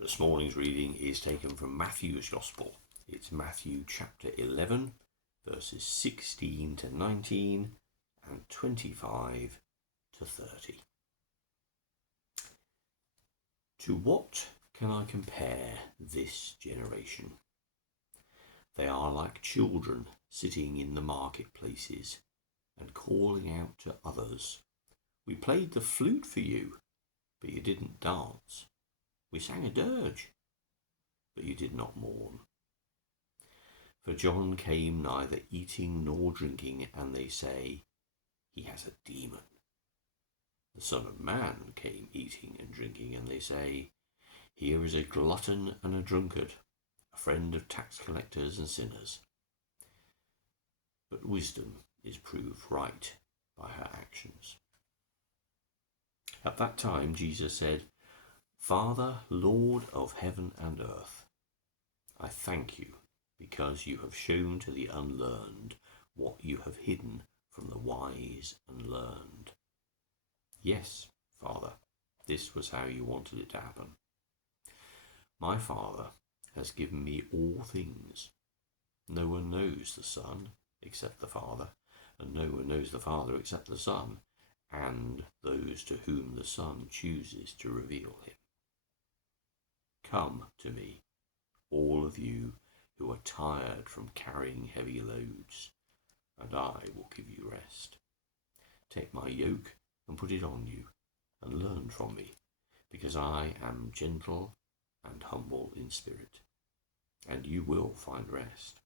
This morning's reading is taken from Matthew's Gospel. It's Matthew chapter 11, verses 16 to 19 and 25 to 30. To what can I compare this generation? They are like children sitting in the marketplaces and calling out to others, "We played the flute for you, but you didn't dance. We sang a dirge, but you did not mourn. For John came neither eating nor drinking, and they say, he has a demon. The Son of Man came eating and drinking, and they say, here is a glutton and a drunkard, a friend of tax collectors and sinners. But wisdom is proved right by her actions." At that time Jesus said, "Father, Lord of heaven and earth, I thank you because you have shown to the unlearned what you have hidden from the wise and learned." Yes, Father, this was how you wanted it to happen. My Father has given me all things. No one knows the Son except the Father, and no one knows the Father except the Son, and those to whom the Son chooses to reveal him. Come to me, all of you who are tired from carrying heavy loads, and I will give you rest. Take my yoke and put it on you, and learn from me, because I am gentle and humble in spirit, and you will find rest.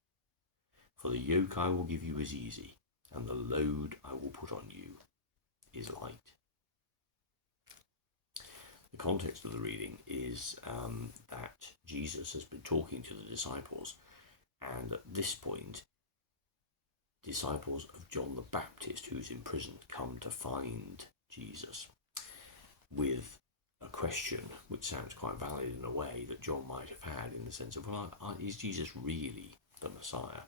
For the yoke I will give you is easy, and the load I will put on you is light. The context of the reading is that Jesus has been talking to the disciples, and at this point, disciples of John the Baptist, who's imprisoned, come to find Jesus with a question which sounds quite valid in a way that John might have had, in the sense of, well, is Jesus really the Messiah?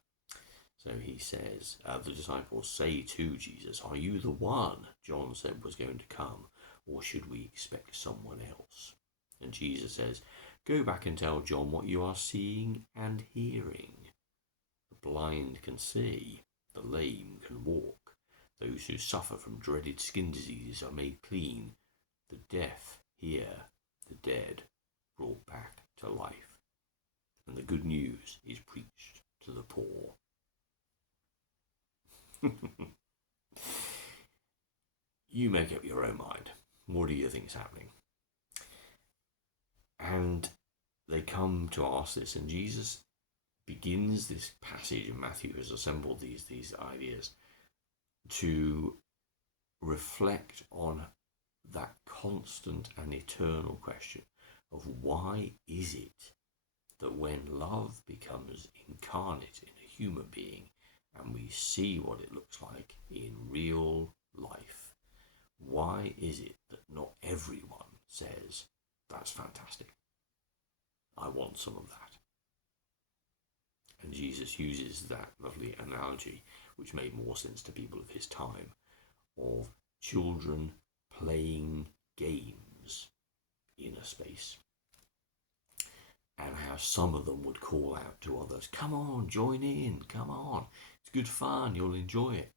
So he says, the disciples say to Jesus, "Are you the one John said was going to come, or should we expect someone else?" And Jesus says, "Go back and tell John what you are seeing and hearing. The blind can see, the lame can walk, those who suffer from dreaded skin diseases are made clean, the deaf hear, the dead brought back to life, and the good news is preached to the poor." You make up your own mind. What do you think is happening? And they come to ask this, and Jesus begins this passage, and Matthew has assembled these ideas to reflect on that constant and eternal question of why is it that when love becomes incarnate in a human being and we see what it looks like in real life, why is it that not everyone says, "That's fantastic, I want some of that"? And Jesus uses that lovely analogy, which made more sense to people of his time, of children playing games in a space, and how some of them would call out to others, "Come on, join in, come on, it's good fun, you'll enjoy it."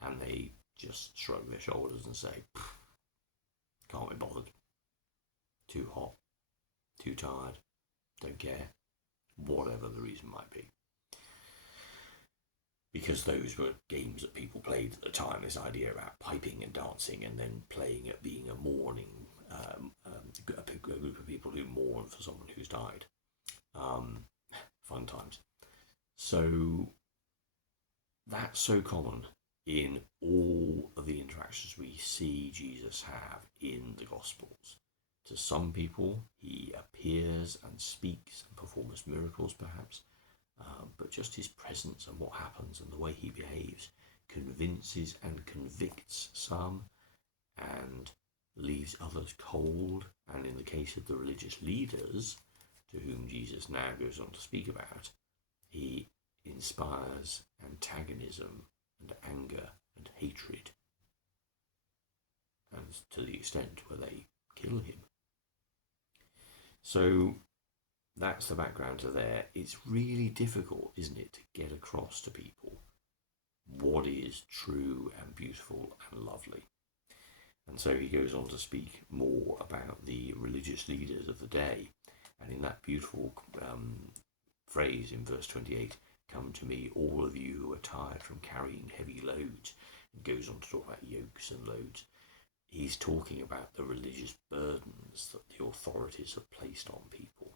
And they just shrug their shoulders and say, "Can't be bothered, too hot, too tired, don't care," whatever the reason might be. Because those were games that people played at the time, this idea about piping and dancing and then playing at being a mourning, a group of people who mourn for someone who's died. Fun times. So that's so common in all of the interactions we see Jesus have in the Gospels. To some people, he appears and speaks and performs miracles, perhaps, but just his presence and what happens and the way he behaves convinces and convicts some and leaves others cold. And in the case of the religious leaders, to whom Jesus now goes on to speak about, he inspires antagonism and anger and hatred, and to the extent where they kill him. So that's the background to there. It's really difficult, isn't it, to get across to people what is true and beautiful and lovely. And so he goes on to speak more about the religious leaders of the day. And in that beautiful phrase in verse 28, come to me, all of you who are tired from carrying heavy loads, and goes on to talk about yokes and loads. He's talking about the religious burdens that the authorities have placed on people.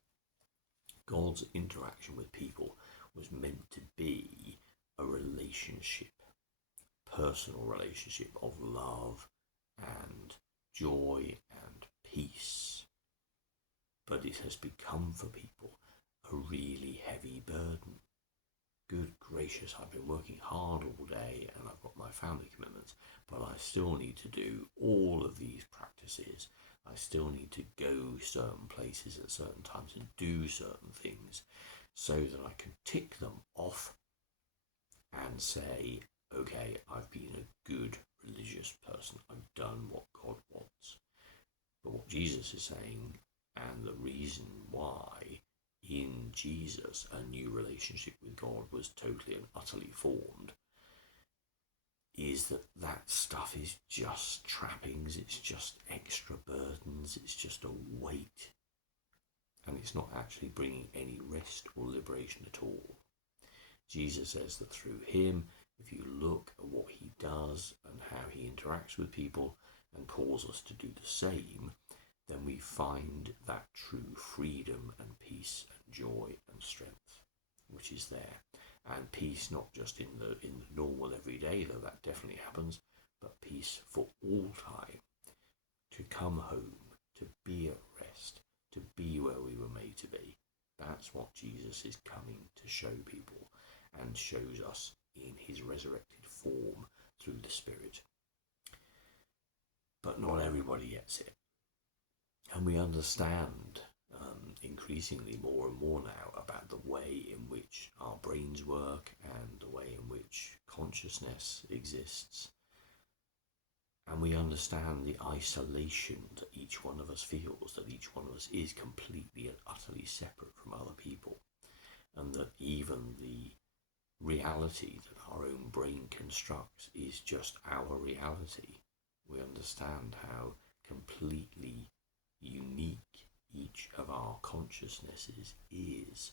God's interaction with people was meant to be a relationship, personal relationship of love and joy and peace. But it has become for people a really heavy burden. Good gracious, I've been working hard all day and I've got my family commitments, but I still need to do all of these practices. I still need to go certain places at certain times and do certain things so that I can tick them off and say, okay, I've been a good religious person. I've done what God wants. But what Jesus is saying, and the reason why in Jesus a new relationship with God was totally and utterly formed, is that that stuff is just trappings, it's just extra burdens, it's just a weight, and it's not actually bringing any rest or liberation at all. Jesus says that through him, if you look at what he does and how he interacts with people and calls us to do the same, then we find that true freedom and peace and joy and strength, which is there. And peace not just in the normal everyday, though that definitely happens, but peace for all time, to come home, to be at rest, to be where we were made to be. That's what Jesus is coming to show people, and shows us in his resurrected form through the Spirit. But not everybody gets it. And we understand increasingly more and more now about the way in which our brains work and the way in which consciousness exists. And we understand the isolation that each one of us feels, that each one of us is completely and utterly separate from other people. And that even the reality that our own brain constructs is just our reality. We understand how completely unique each of our consciousnesses is.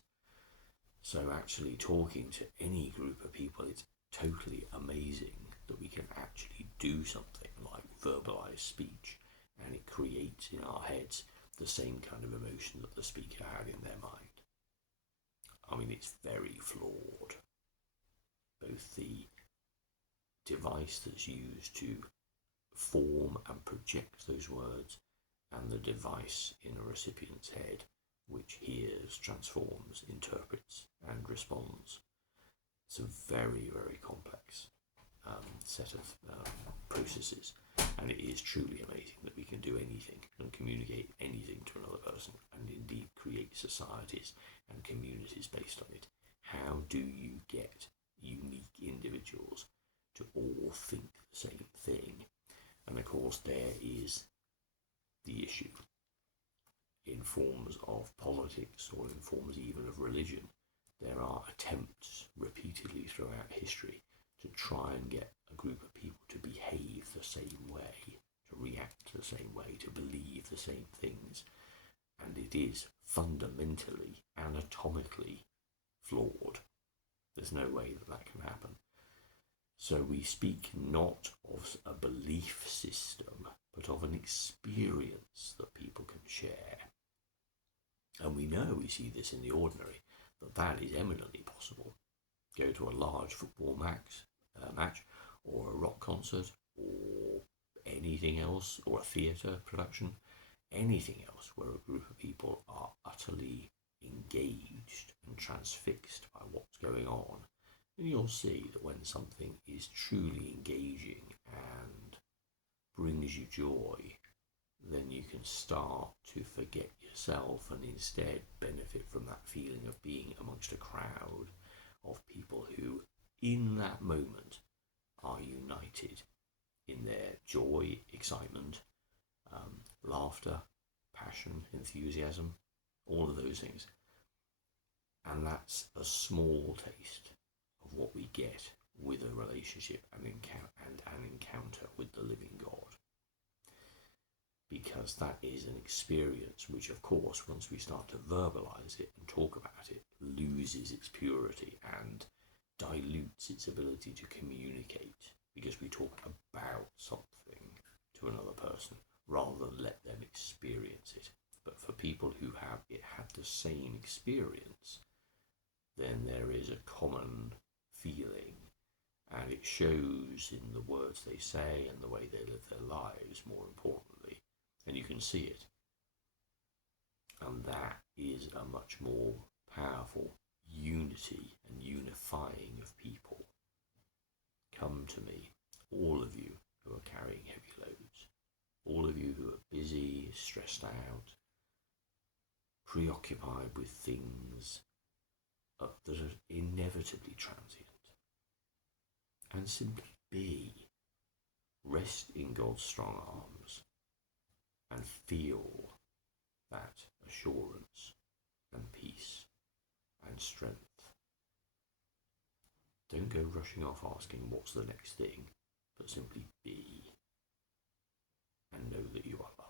So actually talking to any group of people, it's totally amazing that we can actually do something like verbalize speech, and it creates in our heads the same kind of emotion that the speaker had in their mind. I mean, it's very flawed. Both the device that's used to form and project those words and the device in a recipient's head which hears, transforms, interprets and responds. It's a very, very complex set of processes, and it is truly amazing that we can do anything and communicate anything to another person, and indeed create societies and communities based on it. How do you get unique individuals to all think the same thing? And of course there is the issue in forms of politics or in forms even of religion. There are attempts repeatedly throughout history to try and get a group of people to behave the same way, to react the same way, to believe the same things. And it is fundamentally, anatomically flawed. There's no way that that can happen. So we speak not of a belief system, but of an experience that people can share. And we know, we see this in the ordinary, that that is eminently possible. Go to a large football match, or a rock concert, or anything else, or a theatre production, anything else where a group of people are utterly engaged and transfixed by what's going on. And you'll see that when something is truly engaging and brings you joy, then you can start to forget yourself and instead benefit from that feeling of being amongst a crowd of people who, in that moment, are united in their joy, excitement, laughter, passion, enthusiasm, all of those things. And that's a small taste of what we get with a relationship and an encounter with the living God. Because that is an experience which, of course, once we start to verbalize it and talk about it, loses its purity and dilutes its ability to communicate, because we talk about something to another person rather than let them experience it. But for people who have had the same experience, then there is a common feeling, and it shows in the words they say and the way they live their lives, more importantly, and you can see it. And that is a much more powerful unity and unifying of people. Come to me, all of you who are carrying heavy loads, all of you who are busy, stressed out, preoccupied with things that are inevitably transient, and simply be. Rest in God's strong arms and feel that assurance and peace and strength. Don't go rushing off asking what's the next thing, but simply be and know that you are loved.